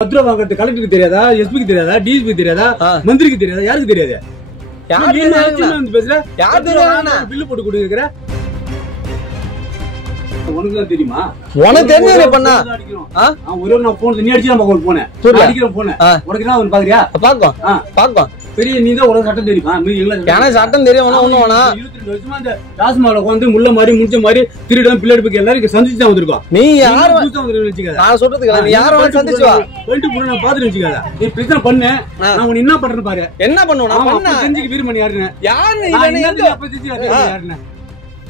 10 ரூபா வாங்குறது கலெக்டருக்கு தெரியாதா, எஸ்பிக்கு தெரியாதா, டிஎஸ்பி தெரியாதா, மந்திரிக்கு தெரியாதா, யாருக்கு தெரியாது? பில்லு போட்டு கொடுக்குற உனக்கு தான் தெரியுமா? உனக்கு தெரிஞ்சது பண்ணா ஒரே நான் போன் நீ அடிச்சு நம்ம போனேன் அடிக்கிறேன் போனேன் உனக்கு என்ன அவன் பாக்குறியா? பாக்கும் பெரிய நீ தான் ஒரு சட்டம் தெரியுமா? எனக்கு சட்டம் தெரியும். 22 வருஷமா அந்த டாஸ்மால வந்து முள்ள மாதிரி முடிச்ச மாதிரி திருடம் பிள்ளைக்கு எல்லாரும் சந்திச்சு தான் வந்திருக்கோம். நீ யாரு நான் சொல்றதுக்கு நீ யாரும் சந்திச்சு வா போயிட்டு போன நான் பாத்துட்டு வச்சுக்காத. நீ பிரச்சனை பண்ணு, நான் உன்னை என்ன பண்றேன்னு பாரு. என்ன பண்ணுவேன் தெரிஞ்சுக்க வீரமணி யாருன்னு யாருன்னு.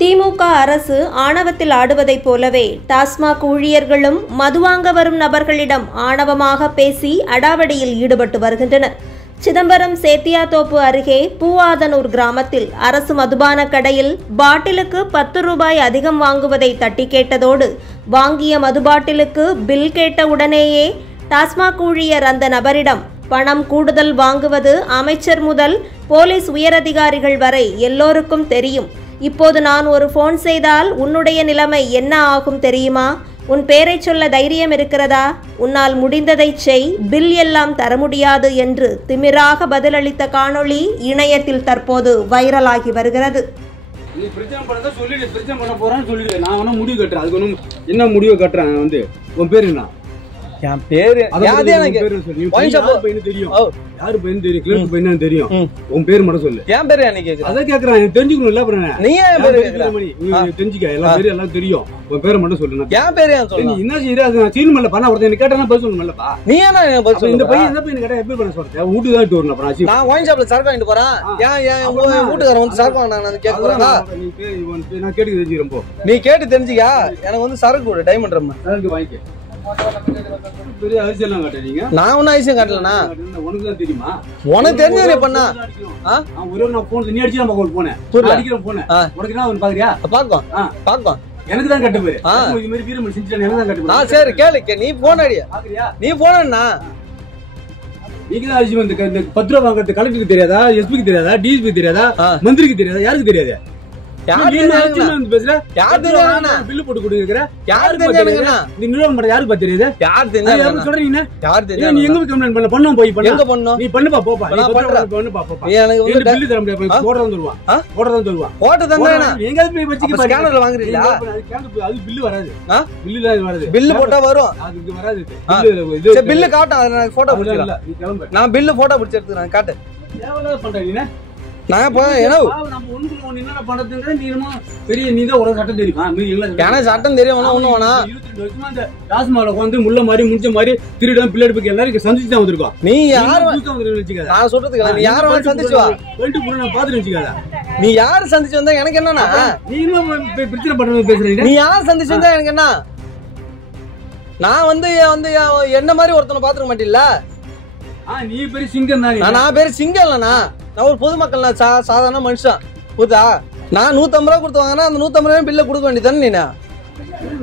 திமுக அரசு ஆணவத்தில் ஆடுவதைப் போலவே டாஸ்மாக் ஊழியர்களும் மதுவாங்க வரும் நபர்களிடம் ஆணவமாக பேசி அடாவடியில் ஈடுபட்டு வருகின்றனர். சிதம்பரம் சேத்தியாத்தோப்பு அருகே பூவாதனூர் கிராமத்தில் அரசு மதுபான கடையில் பாட்டிலுக்கு 10 ரூபாய் அதிகம் வாங்குவதை தட்டி கேட்டதோடு வாங்கிய மதுபாட்டிலுக்கு பில் கேட்ட உடனேயே டாஸ்மாக் ஊழியர் அந்த நபரிடம் பணம் கூடுதல் வாங்குவது அமைச்சர் முதல் போலீஸ் உயரதிகாரிகள் வரை எல்லோருக்கும் தெரியும். இப்போது நான் ஒரு போன் செய்தால் உன்னுடைய நிலைமை என்ன ஆகும் தெரியுமா? உன் பேரை சொல்ல தைரியம் இருக்கிறதா? உன்னால் முடிந்ததை செய், பில் எல்லாம் தர முடியாது என்று திமிராக பதிலளித்த காணொளி இணையத்தில் தற்போது வைரலாகி வருகிறது. நீ பிரச்சனை பண்ணத சொல்லிடு, பிரச்சனை பண்ண போறான்னு சொல்லிடு. நான் வேணா முடிவு கட்டுறேன். அதுக்கு ஒன்றும் என்ன முடிவு கட்டுறேன் வந்து உன் பேரு என்ன? என் பேரு தெரியும், யாரு பையன் தெரியும், கிளர்க்கு பையன் தெரியும். உன் பேர் மட்டும் சொல்லு. என் பேரு எனக்கு அதான் கேக்குறேன், தெரிஞ்சுக்கணும்ல. அப்புறம் நீ ஏன் பேரு தெரிஞ்சுக்க, எல்லா பேரும் எல்லாம் தெரியும். உன் பேரை மட்டும் சொல்லு. என் பேரு என்ன செய்யற? அது நான் சீன் பண்ணல பண்ண ஒருத்தன் கேட்டா பதில் சொல்லணும்லப்பா. நீ என்ன இந்த பையன் இந்த பையன் கேட்டா எப்படி பண்ண சொல்றேன்? வீட்டுக்கு தான் வரணும். அப்புறம் நான் ஒயின் ஷாப்ல சரக்கு வாங்கிட்டு போறேன். ஏன் வீட்டுக்காரன் வந்து சரக்கு வாங்கினாங்க கேட்க போறாங்க. நான் கேட்டு தெரிஞ்சுக்கிறேன். நீ கேட்டு தெரிஞ்சுக்கா. எனக்கு வந்து சரக்கு டைமண்ட் ரம்ம சரக்கு வாங்கிக்க. பெரிய அரிசியெல்லாம் காட்டுறீங்க. நான் ஒன்னும் ஐசியம் காட்டலண்ணா. உனக்கு தான் தெரியுமா? உனக்கு தெரிஞ்சது பண்ணா ஒரே நான் போன் நீ அடிச்சு நம்ம போனேன் அடிக்கிறேன் போனேன் உனக்கு என்ன அவன் பாக்குறியா? பாக்கும் எனக்கு தான் கட்டு பேரு. இது மாதிரி வீரமணி செஞ்சுட்டான். எனக்கு தான் கட்டு பேரு. சரி கேளு, நீ போன் அடியா. நீ போனா நீங்க தான் அரிசி வந்து 10 ரூபா வாங்குறது கலெக்டருக்கு தெரியாதா, எஸ்பிக்கு தெரியாதா, டிஎஸ்பி தெரியாதா, மந்திரிக்கு தெரியாதா, யாருக்கு தெரியாது? பில்லு போட்டு கொடுக்குற யாருக்கு தெரியுது? நீ எங்க கம்ப்ளைண்ட் பண்ண பண்ண போய் பண்ண நீ பண்ணுப்பா போப்பா. நீ பில்லு தர முடியாது. போடுறதான் சொல்லுவான். எங்க போய் வச்சுக்க ஸ்கேனர்ல வாங்குறீங்களா? அது பில்லு வராது. பில்லு போட்டா வரும். அதுக்கு வராது. பில்லு காட்டு. அதை நான் போட்டோ பிடிச்சிடலாம். நீ கிளம்பு. நான் பில்லு போட்டோ பிடிச்சி எடுத்துக்கிறேன். காட்டு. எவ்வளவு பண்றீங்க? நான் பெரிய நீ தான் ஒரு சட்டம் தெரியுமா? எனக்கு சட்டம் தெரியும். 22 வருஷமா அந்த டாஸ்மால வந்து முள்ள மாதிரி முடிச்ச மாதிரி திருடம் பிள்ளைக்கு எல்லாரும் சந்திச்சு தான் வந்திருக்கோம். நீ யாரு நான் சொல்றதுக்கு நீ யாரும் சந்திச்சு வா போயிட்டு போன நான் பாத்துட்டு வச்சுக்காத. நீ யாரு சந்திச்சு வந்தா எனக்கு என்னன்னா? நீ பிரச்சனை பண்றது பேசுறீங்க. நீ யாரு சந்திச்சு வந்தா எனக்கு என்ன? நான் வந்து என்ன மாதிரி ஒருத்தனை பாத்துக்க மாட்டில்ல. நீ பெரிய சிங்கம் தான். நான் பேரு சிங்கம் இல்லண்ணா. நான் ஒரு பொதுமக்கள், சாதாரண மனுஷன். புரியுதா? நான் 150 ரூபா கொடுத்து வாங்கினா அந்த 150 ரூபாய் பில்ல கொடுக்க வேண்டியதானே. நீ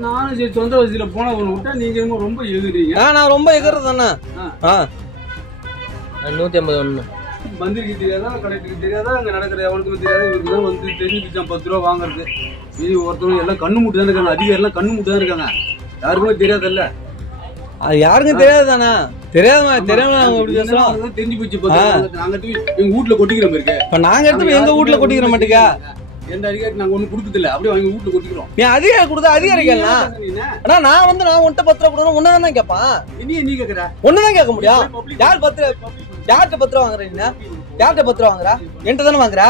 நானும் சொந்த வசதியில போன விட்டா நீங்க ரொம்ப எகுறீங்க. நான் ரொம்ப எகுறது தானே. 151 மந்திரிக்கு தெரியாதா, கலெக்டருக்கு தெரியாதா, அங்க நடக்கிற எவனுக்கும் தெரியாது. இவருக்கு தான் வந்து தெரிஞ்சுக்கிச்சான் 10 ரூபா வாங்குறது. இது ஒருத்தவங்க எல்லாம் கண்ணு மூட்டு தான் இருக்காங்க. அதிகாரி எல்லாம் கண்ணு மூட்டு தான் இருக்காங்க. யாருக்குமே தெரியாதுல்ல. அது யாருக்கும் தெரியாது தானே. தெரியாம தெரிஞ்சு போச்சு. நாங்க எங்க வீட்டுல கொட்டிக்கிறோம் இருக்கு. இப்ப நாங்க எடுத்து எங்க வீட்டுல கொட்டிக்கிற மாட்டேங்க. எந்த அதிகாரி நாங்க ஒண்ணு கொடுக்கறது இல்ல. அப்படியே எங்க வீட்டுல கொட்டிக்கிறோம். நீ அதிகாரி கொடுத்தா அதிகாரிகள் நான் வந்து நான் உன்ட்ட 10 ரூபா கொடுக்கணும். ஒன்னதான் கேட்பான். நீ கேக்குற ஒன்னதான் கேட்க முடியும். யார் 10 யார்கிட்ட 10 ரூபா வாங்குற? நீ யார்கிட்ட 10 ரூபா வாங்குற? என்கிட்ட தானே வாங்குற.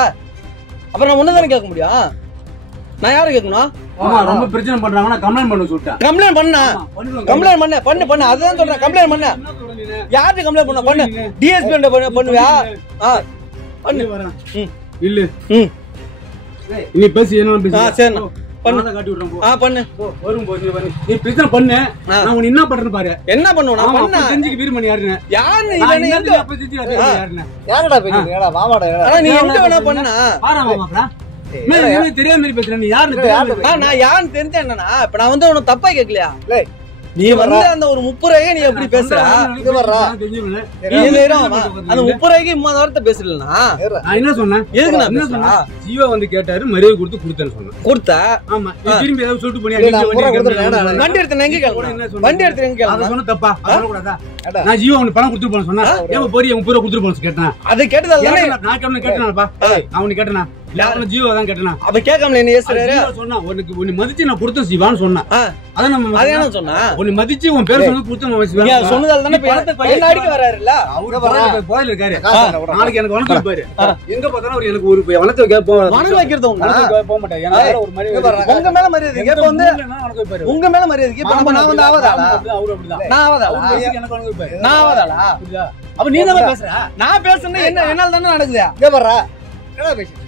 அப்புறம் நான் ஒன்னதானே கேட்க முடியும். நான் யாரு கேட்கணும்? ரொம்ப பிரச்சனை பண்றாங்கன்னா கம்ப்ளைண்ட் பண்ண சொல்லிட்டேன். கம்ப்ளைண்ட் பண்ண அதுதான் சொல்றேன். கம்ப்ளைண்ட் பண்ண யார்கிட்ட கம்ப்ளைண்ட் பண்ண டிஎஸ்பி பண்ணுவியா? பண்ணு வரேன். இல்ல நீ பேசி என்ன பேசி? சரி பண்ணு காட்டி விடுறேன். பண்ணு வரும் போது நீ பிரச்சனை பண்ணு. நான் உன்னை என்ன பண்றேன்னு பாரு. என்ன பண்ணுவேன்? பண்ண தெரிஞ்சுக்க வீரமணி யாருன்னு. யாருன்னு யாரடா பேசுறீங்கடா? மாமாடா நீ எங்க வேணா பண்ணா பாரா மாமாடா. தெரியாத மாதிரி பேசுறேன். நீ யாருன்னு நான் யாருன்னு தெரிஞ்ச என்னன்னா இப்ப நான் வந்து உனக்கு தப்பா கேட்கலையா? நீ வந்து அந்த ஒரு 30 ரூபாய்க்கு நீ எப்படி பேசுற? இங்க வர்றா. அந்த 30 ரூபாய்க்கு 30 வார்த்தை பேசலனா நான் என்ன சொன்னேன்? எதுக்கு நான் என்ன சொன்னா? ஜீவா வந்து கேட்டாரு, மரியாதை கொடுத்து கொடுத்தேன்னு சொன்னேன். கொடுத்த ஆமா, நீ திரும்பி ஏதாவது சொல்லிட்டு போனியா? வண்டி எடுத்து எங்க கேளு, வண்டி எடுத்து எங்க அத கேளு. சொன்ன தப்பா? அத சொல்லக்கூடாதா? நான் ஜீவா உனக்கு பணம் கொடுத்துட்டு போன சொன்னா, ஏன் போறீ 30 ரூபாய் கொடுத்துட்டு போன கேட்டேன். அது கேட்டதால தானே நான் கேட்டேனாப்பா. அவனு கேட்டனா? இல்ல அவன ஜீவா தான் கேட்டனா? அப்ப கேட்காமல என்ன ஏசுறாரு? சொன்னா உன்னை மதிச்சு நான் கொடுத்தேன் சிவான்னு சொன்னா. அத நம்ம அத என்ன சொன்னா? உன்னை மதிச்சு உன் பேர் சொல்லி கொடுத்தேன் சிவா. நீ சொன்னதால தானே என்ன அடிக்க வராருல? அவரு போயில இருக்காரு. நாளைக்கு எனக்கு வணக்கம் வைப்பாரு. எங்க பார்த்தாலும் அவர் எனக்கு ஒரு வணக்கம் கேட்போம். வணக்கம் வைக்கிறது போக மாட்டேன். எனக்கு ஒரு மரியாதை உங்க மேல மரியாதை கேப்ப வந்து வணக்கம் வைப்பாரு. உங்க மேல மரியாதை கேப்ப நான் வந்து ஆவதாளா? அவரு அப்படிதான். நான் ஆவதாளா? எனக்கு வணக்கம் வைப்பாரு. நான் ஆவதாளா? புரியுதா? அப்ப நீ தான் பேசுற. நான் பேசுறது என்ன என்னால தானே நடக்குது. இங்க வர்றா. என்ன பேசிட்டு